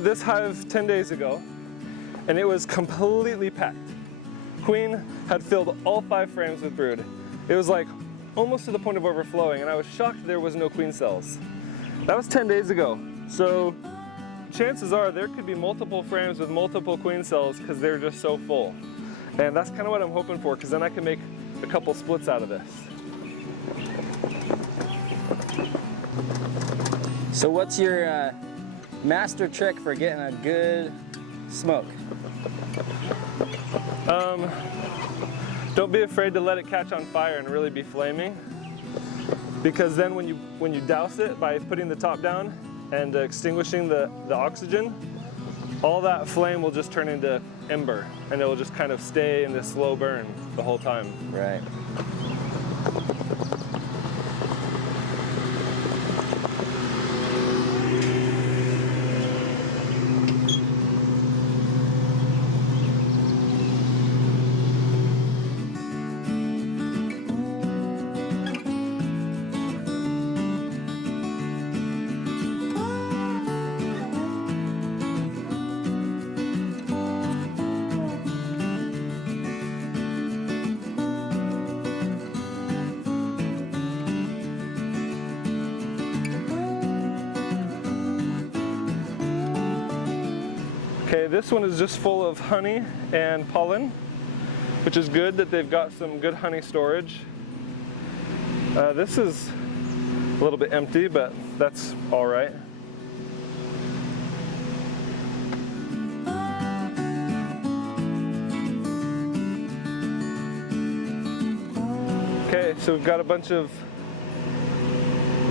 to this hive 10 days ago, and it was completely packed. Queen had filled all 5 frames with brood. It was like almost to the point of overflowing, and I was shocked there was no queen cells. That was 10 days ago. So chances are there could be multiple frames with multiple queen cells because they're just so full. And that's kind of what I'm hoping for, because then I can make a couple splits out of this. So what's your master trick for getting a good smoke? Don't be afraid to let it catch on fire and really be flaming, because then when you douse it by putting the top down and extinguishing the oxygen, all that flame will just turn into ember, and it will just kind of stay in this slow burn the whole time. Right. Okay, this one is just full of honey and pollen, which is good that they've got some good honey storage. This is a little bit empty, but that's all right. Okay, so we've got a bunch of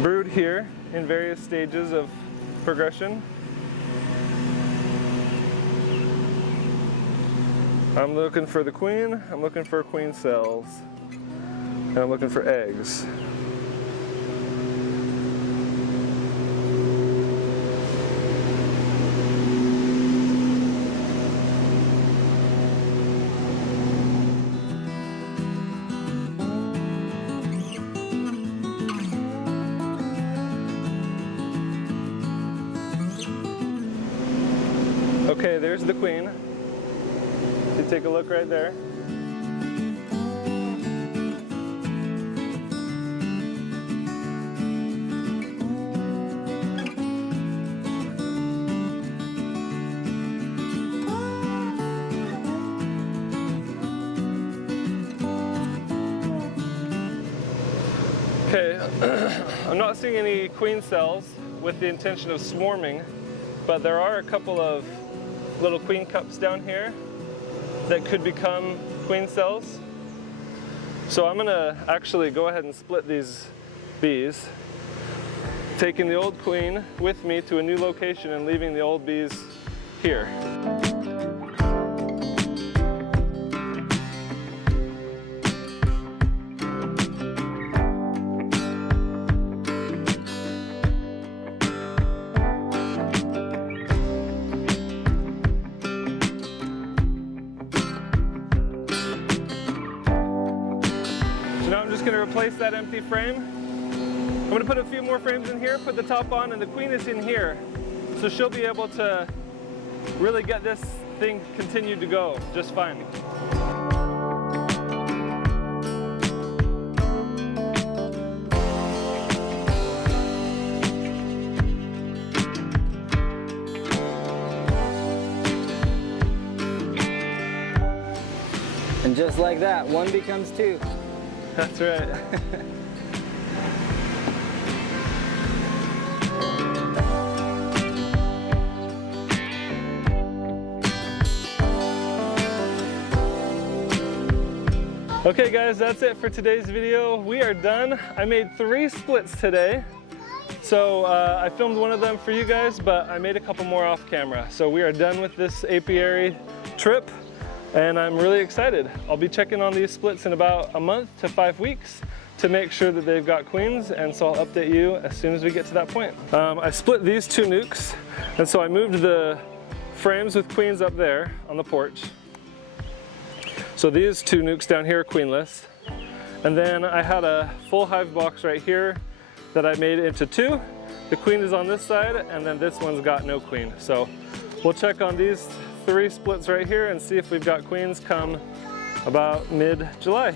brood here in various stages of progression. I'm looking for the queen, I'm looking for queen cells, and I'm looking for eggs. Okay, there's the queen. You take a look right there. Okay, I'm not seeing any queen cells with the intention of swarming, but there are a couple of little queen cups down here that could become queen cells. So I'm gonna actually go ahead and split these bees, taking the old queen with me to a new location and leaving the old bees here. Now I'm just going to replace that empty frame. I'm going to put a few more frames in here, put the top on, and the queen is in here. So she'll be able to really get this thing continued to go just fine. And just like that, 1 becomes 2. That's right. Okay guys, that's it for today's video. We are done. I made 3 splits today. So I filmed one of them for you guys, but I made a couple more off camera. So we are done with this apiary trip, and I'm really excited. I'll be checking on these splits in about a month to 5 weeks to make sure that they've got queens, and so I'll update you as soon as we get to that point. I split these 2 nukes, and so I moved the frames with queens up there on the porch. So these 2 nukes down here are queenless. And then I had a full hive box right here that I made into 2. The queen is on this side, and then this one's got no queen. So we'll check on these 3 splits right here and see if we've got queens come about mid-July.